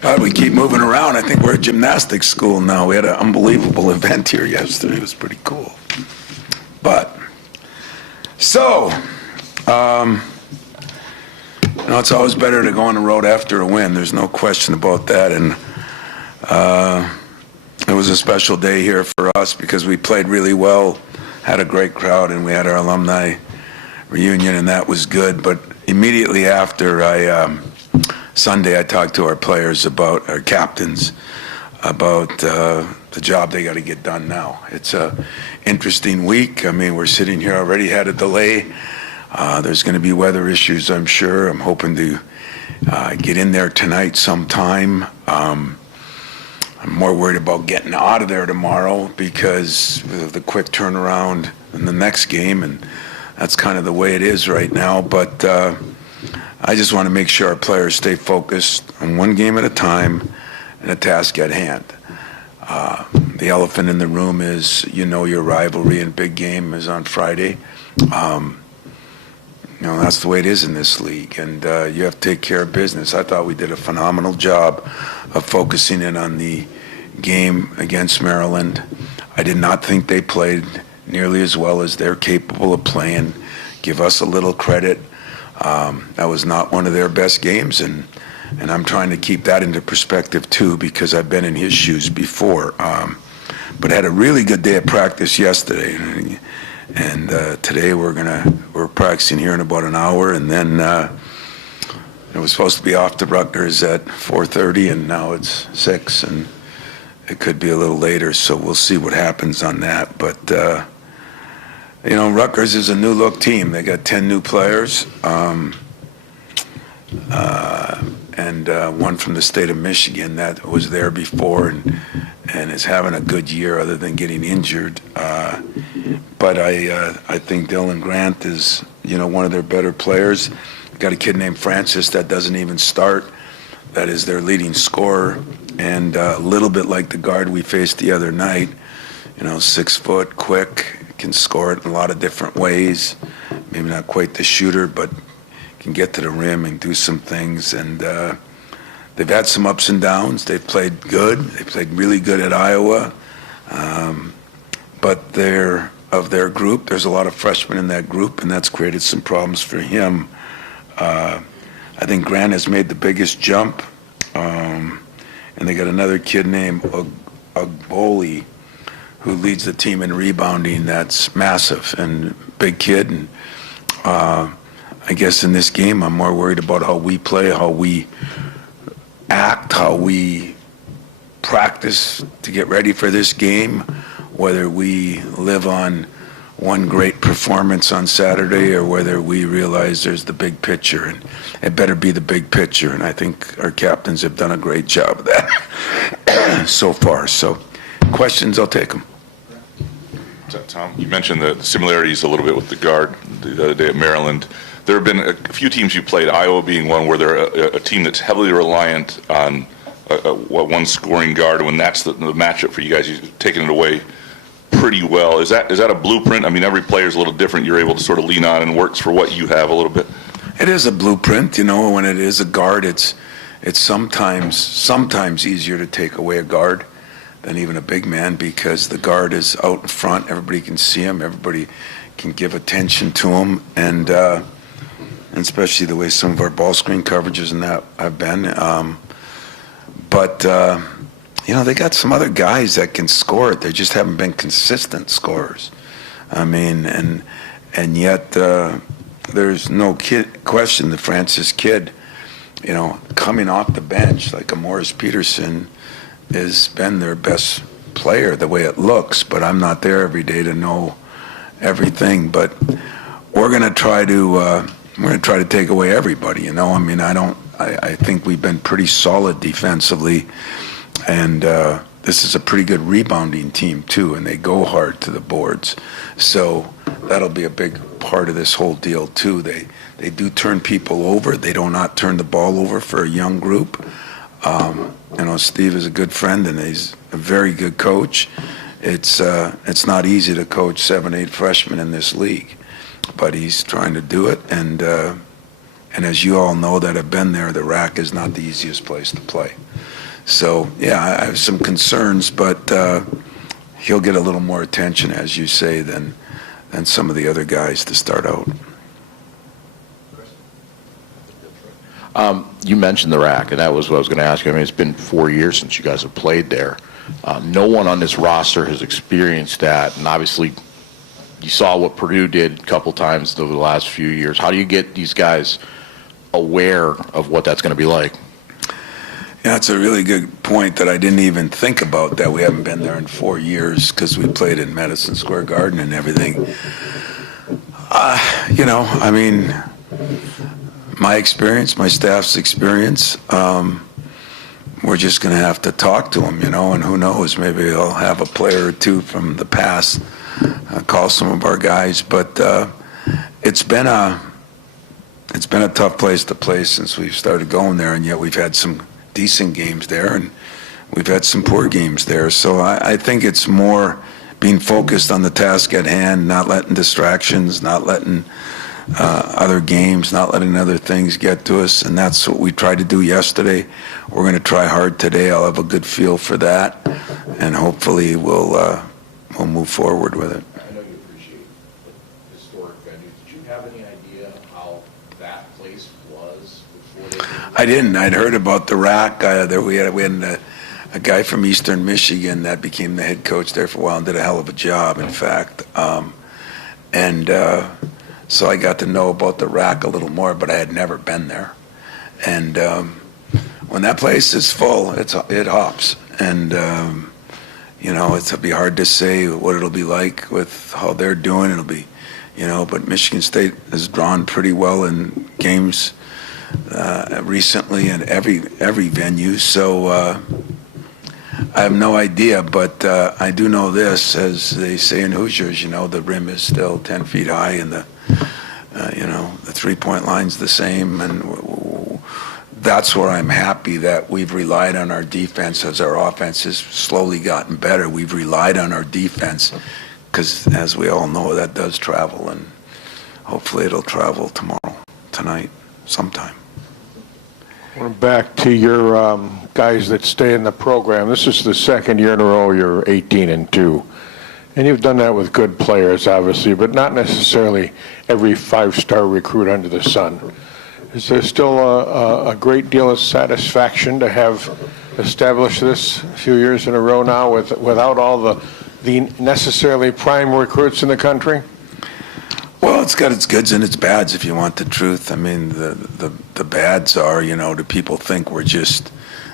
God, we keep moving around. I think we're at gymnastics school now. We had an unbelievable event here yesterday. It was pretty cool. But, so, it's always better to go on the road after a win. There's no question about that. And it was a special day here for us because we played really well, had a great crowd, and we had our alumni reunion, and that was good. But immediately after Sunday, I talked to our players about, our captains, about the job they got to get done now. It's a interesting week. I mean, we're sitting here already, had a delay. There's going to be weather issues, I'm sure. I'm hoping to get in there tonight sometime. I'm more worried about getting out of there tomorrow because of the quick turnaround in the next game, and that's kind of the way it is right now. But I just want to make sure our players stay focused on one game at a time and a task at hand. The elephant in the room is, your rivalry and big game is on Friday. That's the way it is in this league, and you have to take care of business. I thought we did a phenomenal job of focusing in on the game against Maryland. I did not think they played nearly as well as they're capable of playing. Give us a little credit. That was not one of their best games, and I'm trying to keep that into perspective too because I've been in his shoes before. But had a really good day at practice yesterday, and today we're practicing here in about an hour, and then it was supposed to be off to Rutgers at 4:30, and now it's 6, and it could be a little later, so we'll see what happens on that. But Rutgers is a new look team. They got 10 new players, and one from the state of Michigan that was there before and is having a good year other than getting injured. But I think Dylan Grant is, one of their better players. Got a kid named Francis that doesn't even start. That is their leading scorer. And a little bit like the guard we faced the other night, 6 foot, quick, can score it in a lot of different ways. Maybe not quite the shooter, but can get to the rim and do some things. And they've had some ups and downs. They've played good. They played really good at Iowa. But of their group, there's a lot of freshmen in that group, and that's created some problems for him. I think Grant has made the biggest jump. And they got another kid named Ogboli who leads the team in rebounding. That's massive and big kid. And I guess in this game, I'm more worried about how we play, how we act, how we practice to get ready for this game, whether we live on one great performance on Saturday or whether we realize there's the big picture, and it better be the big picture. And I think our captains have done a great job of that so far. So questions, I'll take them. Tom, you mentioned the similarities a little bit with the guard the other day at Maryland. There have been a few teams you played, Iowa being one, where they're a team that's heavily reliant on one scoring guard. When that's the matchup for you guys, you've taken it away pretty well. Is that a blueprint? I mean, every player's a little different. You're able to sort of lean on and works for what you have a little bit. It is a blueprint. When it is a guard, it's sometimes easier to take away a guard than even a big man because the guard is out in front. Everybody can see him. Everybody can give attention to him, and especially the way some of our ball screen coverages and that have been. But they got some other guys that can score it. They just haven't been consistent scorers. I mean, and yet there's no question the Francis kid, coming off the bench like a Morris Peterson has been their best player the way it looks. But I'm not there every day to know everything. But we're going to try to take away everybody. I mean, I think we've been pretty solid defensively. And this is a pretty good rebounding team, too, and they go hard to the boards. So that'll be a big part of this whole deal, too. They do turn people over. They do not turn the ball over for a young group. Steve is a good friend, and he's a very good coach. It's not easy to coach 7, 8 freshmen in this league, but he's trying to do it, and And as you all know that have been there, the rack is not the easiest place to play. So, yeah, I have some concerns, but he'll get a little more attention, as you say, than some of the other guys to start out. You mentioned the rack, and that was what I was going to ask you. I mean, it's been 4 years since you guys have played there. No one on this roster has experienced that, and obviously you saw what Purdue did a couple times over the last few years. How do you get these guys aware of what that's going to be like? Yeah, it's a really good point that I didn't even think about, that we haven't been there in 4 years because we played in Madison Square Garden and everything. I mean, my experience, my staff's experience, we're just going to have to talk to them, and who knows, maybe I'll have a player or two from the past call some of our guys. But it's been a tough place to play since we've started going there, and yet we've had some decent games there, and we've had some poor games there. So I think it's more being focused on the task at hand, not letting distractions, not letting other games, not letting other things get to us, and that's what we tried to do yesterday. We're going to try hard today. I'll have a good feel for that, and hopefully we'll move forward with it. I know you appreciate the historic venue. Did you have any idea how that place was before they? I didn't. I'd heard about the rack. We had a guy from Eastern Michigan that became the head coach there for a while and did a hell of a job, in fact. So I got to know about the rack a little more, but I had never been there. And when that place is full, it hops. And, it'll be hard to say what it'll be like with how they're doing. It'll be, but Michigan State has drawn pretty well in games recently in every venue. So I have no idea, but I do know this, as they say in Hoosiers, the rim is still 10 feet high, and the three-point line's the same, and that's where I'm happy that we've relied on our defense as our offense has slowly gotten better. We've relied on our defense because, as we all know, that does travel, and hopefully it'll travel tonight, sometime. We're back to your guys that stay in the program. This is the second year in a row you're 18-2. And you've done that with good players, obviously, but not necessarily every five-star recruit under the sun. Is there still a great deal of satisfaction to have established this a few years in a row now without all the necessarily prime recruits in the country? Well, it's got its goods and its bads, if you want the truth. I mean, the bads are, do people think we're just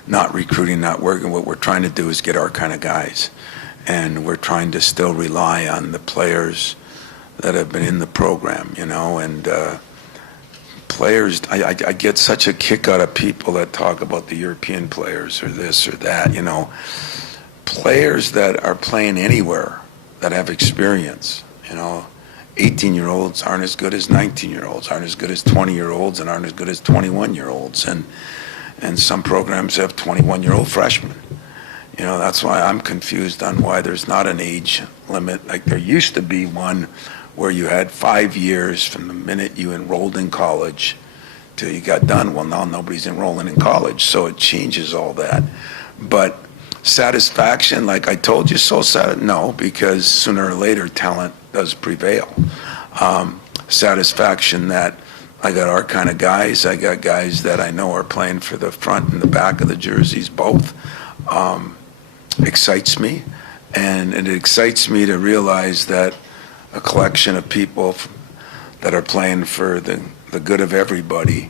not recruiting, not working? What we're trying to do is get our kind of guys. And we're trying to still rely on the players that have been in the program, and players, I get such a kick out of people that talk about the European players or this or that, players that are playing anywhere that have experience, 18-year-olds aren't as good as 19-year-olds, aren't as good as 20-year-olds, and aren't as good as 21-year-olds. And some programs have 21-year-old freshmen. That's why I'm confused on why there's not an age limit. Like there used to be one where you had 5 years from the minute you enrolled in college till you got done. Well, now nobody's enrolling in college, so it changes all that. But satisfaction, like I told you, no, because sooner or later talent does prevail. Satisfaction that I got our kind of guys. I got guys that I know are playing for the front and the back of the jerseys, both. Excites me, and it excites me to realize that a collection of people that are playing for the good of everybody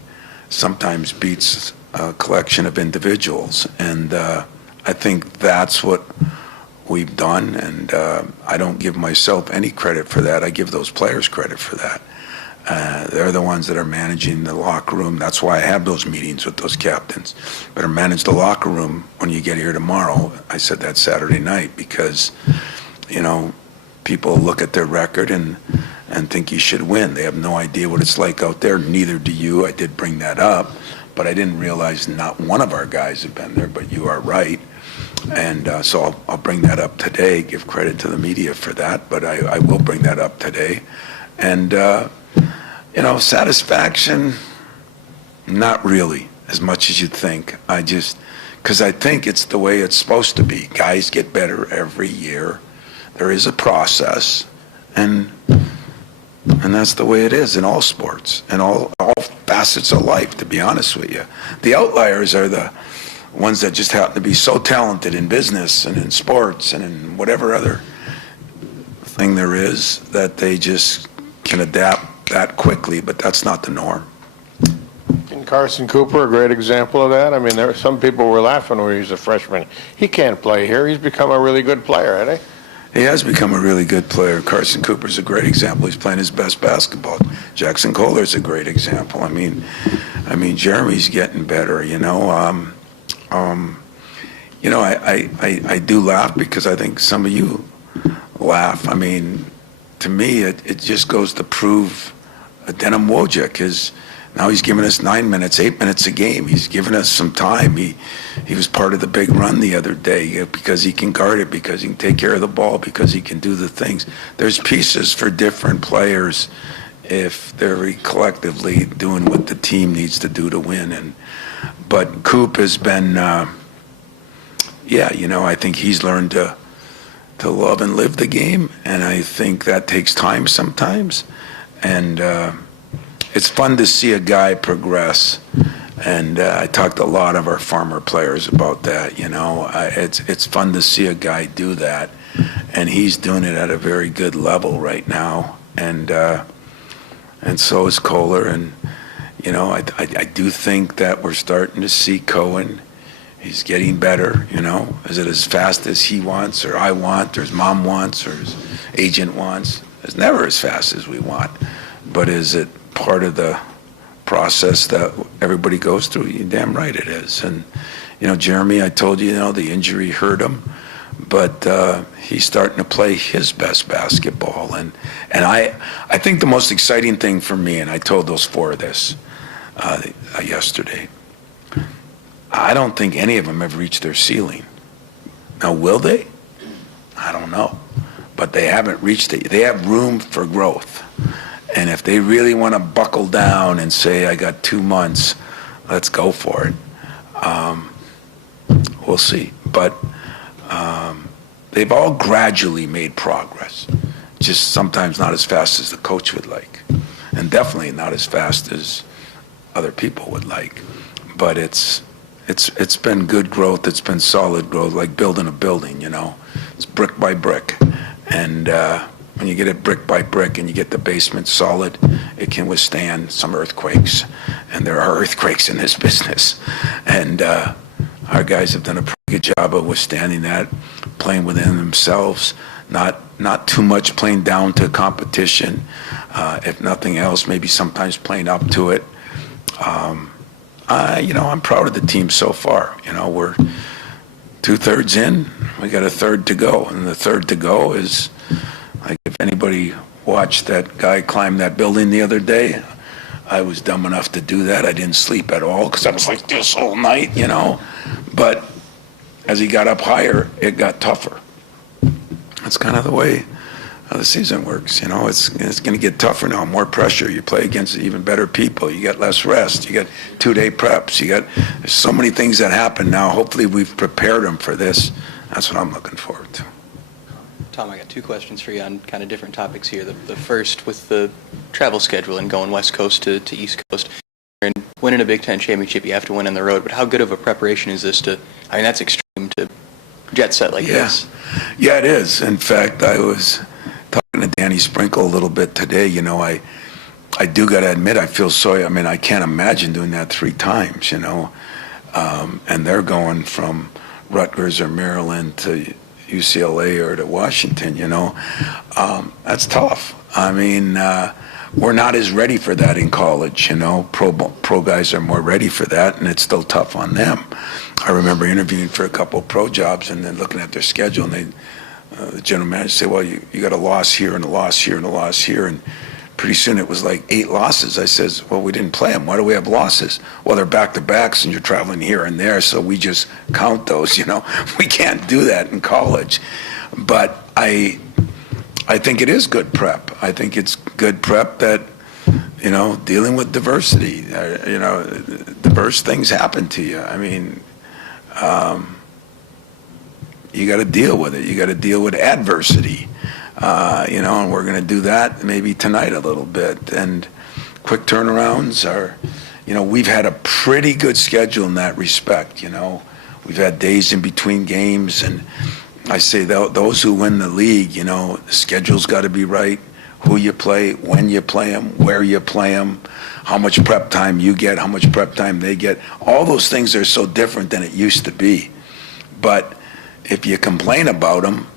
sometimes beats a collection of individuals, and I think that's what we've done, and I don't give myself any credit for that. I give those players credit for that. They're the ones that are managing the locker room. That's why I have those meetings with those captains. Better manage the locker room when you get here tomorrow. I said that Saturday night because, people look at their record and think you should win. They have no idea what it's like out there. Neither do you. I did bring that up, but I didn't realize not one of our guys had been there, but you are right. And so I'll bring that up today, give credit to the media for that, but I will bring that up today. And, satisfaction, Not really, as much as you'd think. Because I think it's the way it's supposed to be. Guys get better every year. There is a process, and that's the way it is in all sports and all facets of life, to be honest with you. The outliers are the ones that just happen to be so talented in business and in sports and in whatever other thing there is that they just can adapt that quickly, but that's not the norm. And Carson Cooper, a great example of that. I mean, some people were laughing when he was a freshman. He can't play here. He's become a really good player, hasn't he? He has become a really good player. Carson Cooper's a great example. He's playing his best basketball. Jackson Kohler's a great example. I mean, Jeremy's getting better. I do laugh because I think some of you laugh. I mean, to me, it just goes to prove Denim Wojcik is. Now he's giving us 9 minutes, 8 minutes a game. He's giving us some time. He was part of the big run the other day because he can guard it, because he can take care of the ball, because he can do the things. There's pieces for different players if they're collectively doing what the team needs to do to win. But Coop has been, I think he's learned to love and live the game, and I think that takes time sometimes. And it's fun to see a guy progress, and I talked to a lot of our former players about that. It's fun to see a guy do that, and he's doing it at a very good level right now, and so is Kohler. And I do think that we're starting to see Cohen. He's getting better. Is it as fast as he wants, or I want, or his mom wants, or his agent wants? It's never as fast as we want, but is it part of the process that everybody goes through? You're damn right it is. And Jeremy, I told you, the injury hurt him, but he's starting to play his best basketball. And I think the most exciting thing for me, and I told those four this yesterday, I don't think any of them have reached their ceiling. Now, will they? I don't know, but they haven't reached it. They have room for growth. And if they really want to buckle down and say, I got 2 months, let's go for it. We'll see. But they've all gradually made progress, just sometimes not as fast as the coach would like, and definitely not as fast as other people would like. But it's been good growth. It's been solid growth, like building a building, It's brick by brick. And when you get it brick by brick and you get the basement solid, it can withstand some earthquakes. And there are earthquakes in this business. And our guys have done a pretty good job of withstanding that, playing within themselves, not too much playing down to competition. If nothing else, maybe sometimes playing up to it. I'm proud of the team so far. We're 2/3 in. We got a third to go. And the third to go is, like, if anybody watched that guy climb that building the other day, I was dumb enough to do that. I didn't sleep at all because I was like this all night, But as he got up higher, it got tougher. That's kind of the way the season works. It's going to get tougher now, more pressure. You play against even better people. You get less rest. You get 2-day preps. There's so many things that happen now. Hopefully we've prepared them for this. That's what I'm looking forward to. Tom, I got 2 questions for you on kind of different topics here. The first, with the travel schedule and going West Coast to East Coast, and winning a Big Ten championship, you have to win on the road. But how good of a preparation is this that's extreme to jet set like this. Yeah, it is. In fact, I was talking to Danny Sprinkle a little bit today. I do got to admit, I feel sorry. I can't imagine doing that 3 times, and they're going from Rutgers or Maryland to UCLA or to Washington, that's tough. We're not as ready for that in college, Pro guys are more ready for that, and it's still tough on them. I remember interviewing for a couple of pro jobs and then looking at their schedule, and the general manager said, well, you got a loss here and a loss here and a loss here, and pretty soon it was like 8 losses. I says, well, we didn't play them. Why do we have losses? Well, they're back-to-backs, and you're traveling here and there, so we just count those, We can't do that in college. But I think it is good prep. I think it's good prep that, dealing with diversity. Diverse things happen to you. I mean, you got to deal with it. You got to deal with adversity. And we're going to do that maybe tonight a little bit. And quick turnarounds are, we've had a pretty good schedule in that respect. We've had days in between games, and I say those who win the league, the schedule's got to be right. Who you play, when you play them, where you play them, how much prep time you get, how much prep time they get. All those things are so different than it used to be. But if you complain about them,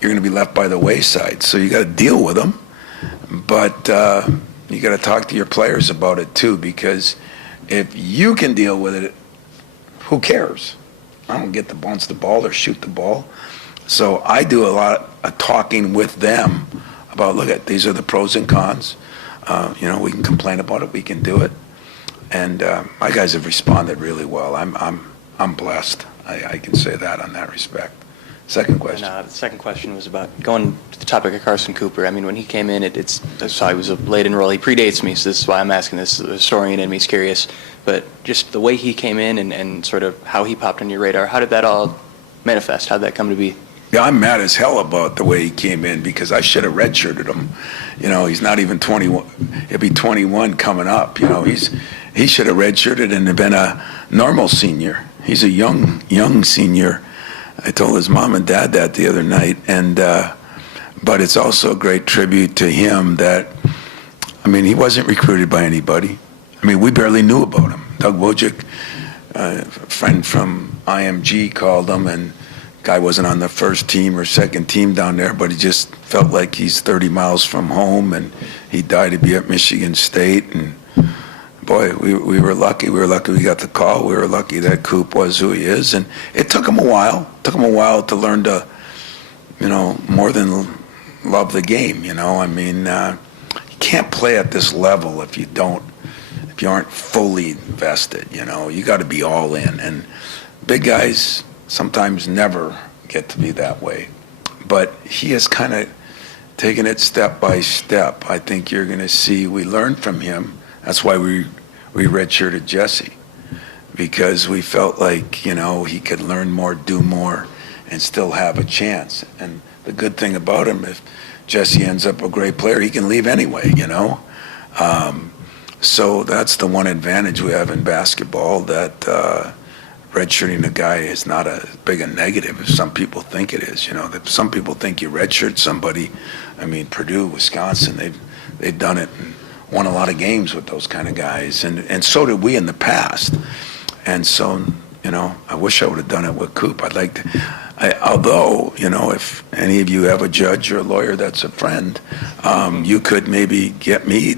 you're going to be left by the wayside. So you got to deal with them, but you got to talk to your players about it too, because if you can deal with it, who cares? I don't get to bounce the ball or shoot the ball. So I do a lot of talking with them about, look, these are the pros and cons. We can complain about it, we can do it, and my guys have responded really well. I'm blessed. I can say that on that respect. Second question. And, the second question was about going to the topic of Carson Cooper. I mean, when he came in, I saw he was a late enroll. He predates me, so this is why I'm asking this. The historian in me is curious. But just the way he came in and sort of how he popped on your radar, how did that all manifest? How did that come to be? Yeah, I'm mad as hell about the way he came in, because I should have redshirted him. He's not even 21. He'll be 21 coming up. He should have redshirted and have been a normal senior. He's a young senior. I told his mom and dad that the other night, and but it's also a great tribute to him that, he wasn't recruited by anybody. We barely knew about him. Doug Wojcik, a friend from IMG, called him, and guy wasn't on the first team or second team down there, but he just felt like he's 30 miles from home, and he died to be at Michigan State. And boy, we were lucky. We were lucky we got the call. We were lucky that Coop was who he is. And it took him a while. It took him a while to learn to, more than love the game. You can't play at this level if you aren't fully invested. You got to be all in. And big guys sometimes never get to be that way. But he has kind of taken it step by step. I think you're going to see we learned from him. That's why we redshirted Jesse, because we felt like, he could learn more, do more, and still have a chance. And the good thing about him, if Jesse ends up a great player, he can leave anyway, So that's the one advantage we have in basketball, that redshirting a guy is not as big a negative as some people think it is. That some people think you redshirt somebody. Purdue, Wisconsin, they've done it and won a lot of games with those kind of guys, and so did we in the past. And so, I wish I would have done it with Coop. Although, if any of you have a judge or a lawyer that's a friend, you could maybe get me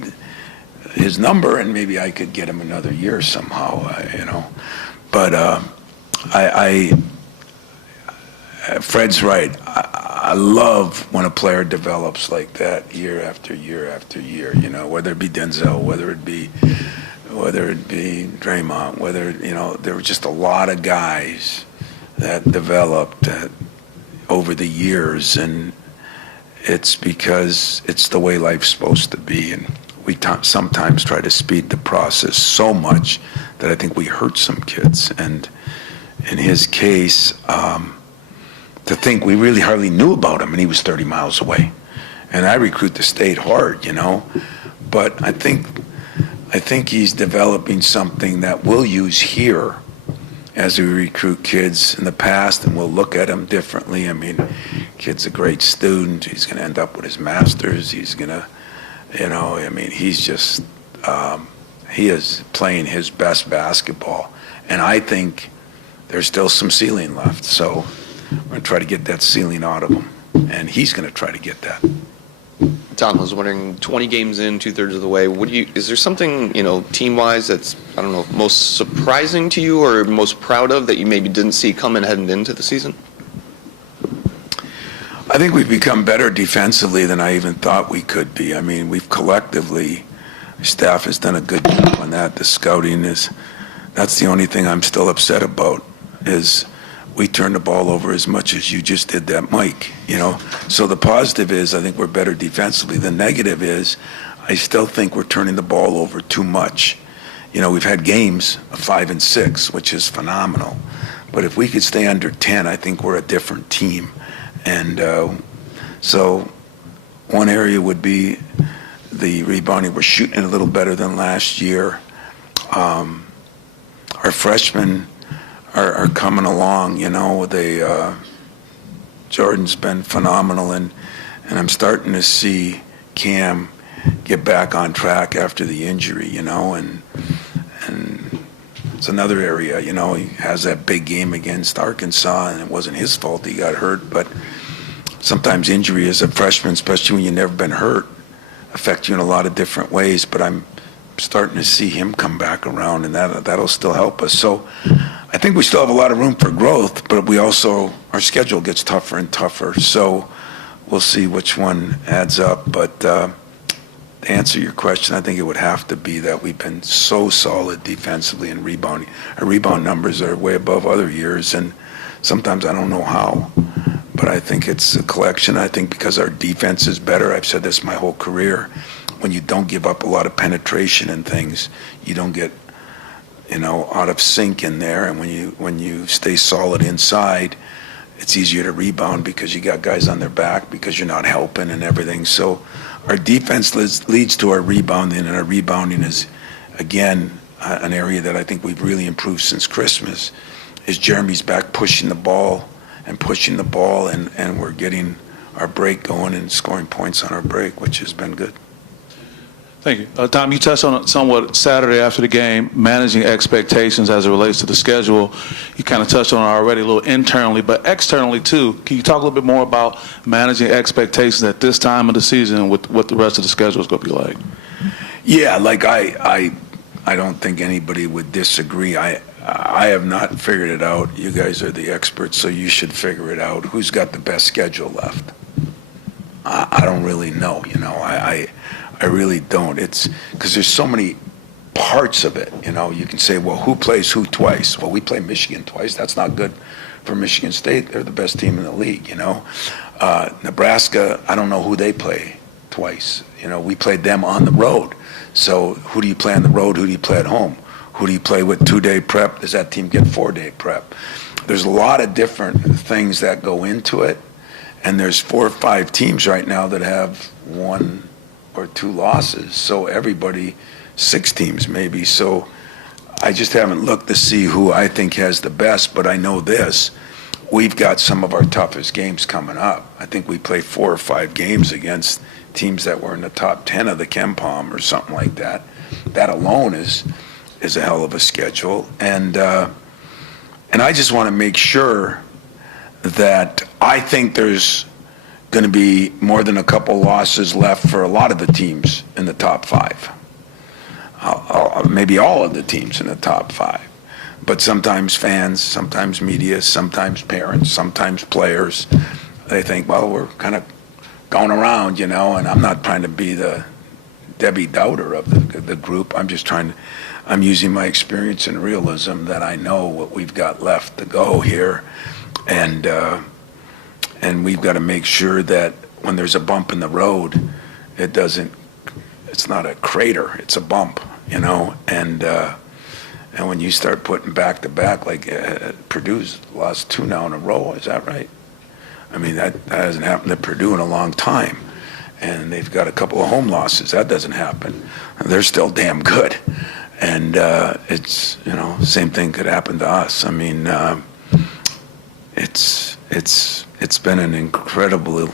his number, and maybe I could get him another year somehow, But Fred's right. I love when a player develops like that year after year after year. Whether it be Denzel, whether it be Draymond, there were just a lot of guys that developed over the years, and it's because it's the way life's supposed to be. And we sometimes try to speed the process so much that I think we hurt some kids. And in his case, to think we really hardly knew about him, and he was 30 miles away. And I recruit the state hard, but I think he's developing something that we'll use here as we recruit kids in the past, and we'll look at him differently. Kid's a great student. He's going to end up with his master's. He's going to, he's just, he is playing his best basketball. And I think there's still some ceiling left. So we're going to try to get that ceiling out of him. And he's going to try to get that. Tom, I was wondering, 20 games in, 2/3 of the way, is there something, team-wise that's, most surprising to you or most proud of that you maybe didn't see coming heading into the season? I think we've become better defensively than I even thought we could be. We've collectively, staff has done a good job on that. The scouting that's the only thing I'm still upset about, is we turn the ball over as much as you just did that, Mike. So the positive is I think we're better defensively. The negative is I still think we're turning the ball over too much. You know, we've had games of 5 and 6, which is phenomenal. But if we could stay under 10, I think we're a different team. And so one area would be the rebounding. We're shooting it a little better than last year. Our freshmen are coming along, you know. Jordan's been phenomenal, and I'm starting to see Cam get back on track after the injury, you know, and it's another area, you know. He has that big game against Arkansas, and it wasn't his fault he got hurt, but sometimes injury as a freshman, especially when you've never been hurt, affect you in a lot of different ways. But I'm starting to see him come back around, and that'll still help us. So I think we still have a lot of room for growth, but we also, our schedule gets tougher and tougher. So we'll see which one adds up. But to answer your question, I think it would have to be that we've been so solid defensively and rebounding. Our rebound numbers are way above other years, and sometimes I don't know how. But I think it's a collection. I think because our defense is better, I've said this my whole career, when you don't give up a lot of penetration and things, you don't get, you know, out of sync in there. And when you stay solid inside, it's easier to rebound because you got guys on their back because you're not helping and everything. So our defense leads to our rebounding, and our rebounding is, again, an area that I think we've really improved since Christmas, is Jeremy's back pushing the ball, and we're getting our break going and scoring points on our break, which has been good. Thank you. Tom, you touched on it somewhat Saturday after the game, managing expectations as it relates to the schedule. You kind of touched on it already a little internally, but externally too. Can you talk a little bit more about managing expectations at this time of the season and what the rest of the schedule is going to be like? Yeah, like I don't think anybody would disagree. I have not figured it out. You guys are the experts, so you should figure it out. Who's got the best schedule left? I don't really know, you know. I really don't. It's because there's so many parts of it, you know. You can say, well, who plays who twice? Well, we play Michigan twice. That's not good for Michigan State. They're the best team in the league, you know. Nebraska, I don't know who they play twice. You know, we played them on the road. So who do you play on the road? Who do you play at home? Who do you play with 2-day prep? Does that team get 4-day prep? There's a lot of different things that go into it. And there's 4 or 5 teams right now that have 1 or 2 losses. So everybody, 6 teams maybe. So I just haven't looked to see who I think has the best, but I know this. We've got some of our toughest games coming up. I think we play 4 or 5 games against teams that were in the top 10 of the KenPom or something like that. That alone is a hell of a schedule. And I just want to make sure that I think there's going to be more than a couple losses left for a lot of the teams in the top 5. Maybe all of the teams in the top 5. But sometimes fans, sometimes media, sometimes parents, sometimes players, they think, well, we're kind of going around, you know, and I'm not trying to be the Debbie Dowder of the group. I'm using my experience and realism that I know what we've got left to go here. And we've got to make sure that when there's a bump in the road, it's not a crater, it's a bump, you know. And when you start putting back to back, like Purdue's lost 2 now in a row, is that right? I mean, that hasn't happened to Purdue in a long time. And they've got a couple of home losses. That doesn't happen. They're still damn good. And it's, you know, same thing could happen to us. I mean, it's been an incredible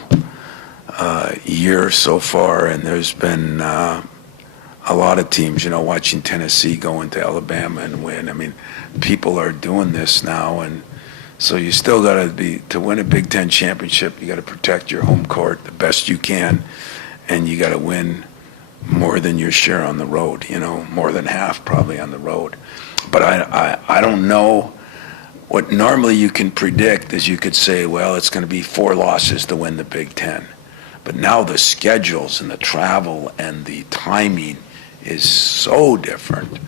year so far, and there's been a lot of teams, you know, watching Tennessee go into Alabama and win. I mean, people are doing this now, and so you still got to win a Big Ten championship, you got to protect your home court the best you can, and you got to win more than your share on the road, you know, more than half probably on the road. But I don't know. What normally you can predict is you could say, well, it's going to be 4 losses to win the Big Ten. But now the schedules and the travel and the timing is so different.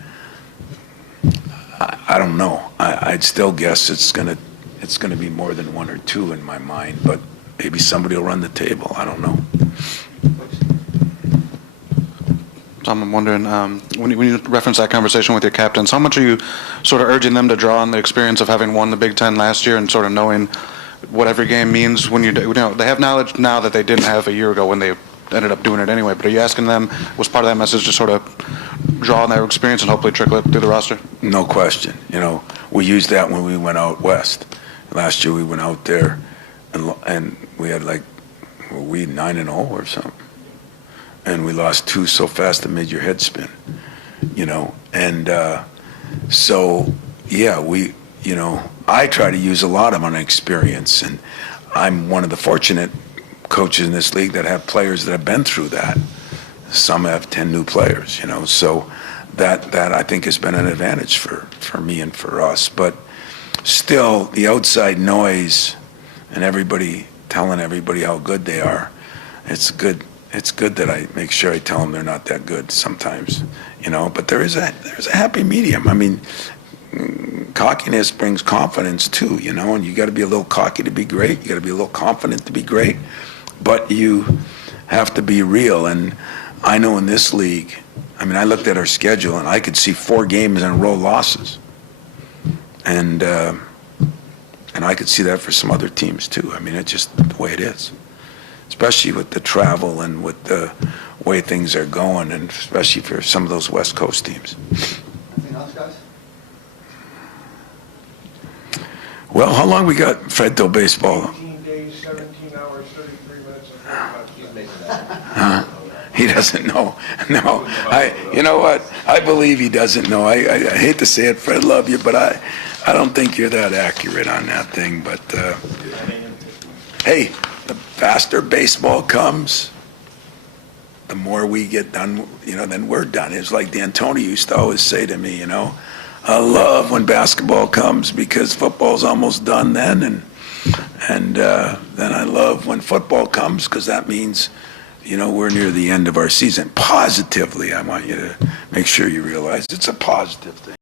I don't know. I'd still guess it's going to be more than 1 or 2 in my mind, but maybe somebody will run the table. I don't know. Tom, I'm wondering, when you reference that conversation with your captains, how much are you sort of urging them to draw on the experience of having won the Big Ten last year and sort of knowing what every game means when they have knowledge now that they didn't have a year ago when they ended up doing it anyway, but are you asking them, was part of that message to sort of draw on their experience and hopefully trickle it through the roster? No question. We used that when we went out west. Last year we went out there and we had 9-0 or something. And we lost 2 so fast it made your head spin, And so, yeah, I try to use a lot of my experience. And I'm one of the fortunate coaches in this league that have players that have been through that. Some have 10 new players, So that I think has been an advantage for me and for us. But still, the outside noise and everybody telling everybody how good they are, it's good. It's good that I make sure I tell them they're not that good sometimes, But there's a happy medium. I mean, cockiness brings confidence too, And you got to be a little cocky to be great. You got to be a little confident to be great. But you have to be real. And I know in this league, I looked at our schedule and I could see 4 games in a row losses, and I could see that for some other teams too. It's just the way it is. Especially with the travel and with the way things are going, and especially for some of those West Coast teams. Anything else, guys? Well, how long we got, Fred, till baseball? 18 days, 17 hours, 33 minutes, and 45 He's making that. He doesn't know. No, you know what? I believe he doesn't know. I hate to say it, Fred, love you, but I don't think you're that accurate on that thing. But hey, the faster baseball comes, the more we get done, then we're done. It's like D'Antoni used to always say to me, I love when basketball comes because football's almost done then, and then I love when football comes because that means, we're near the end of our season. Positively, I want you to make sure you realize it's a positive thing.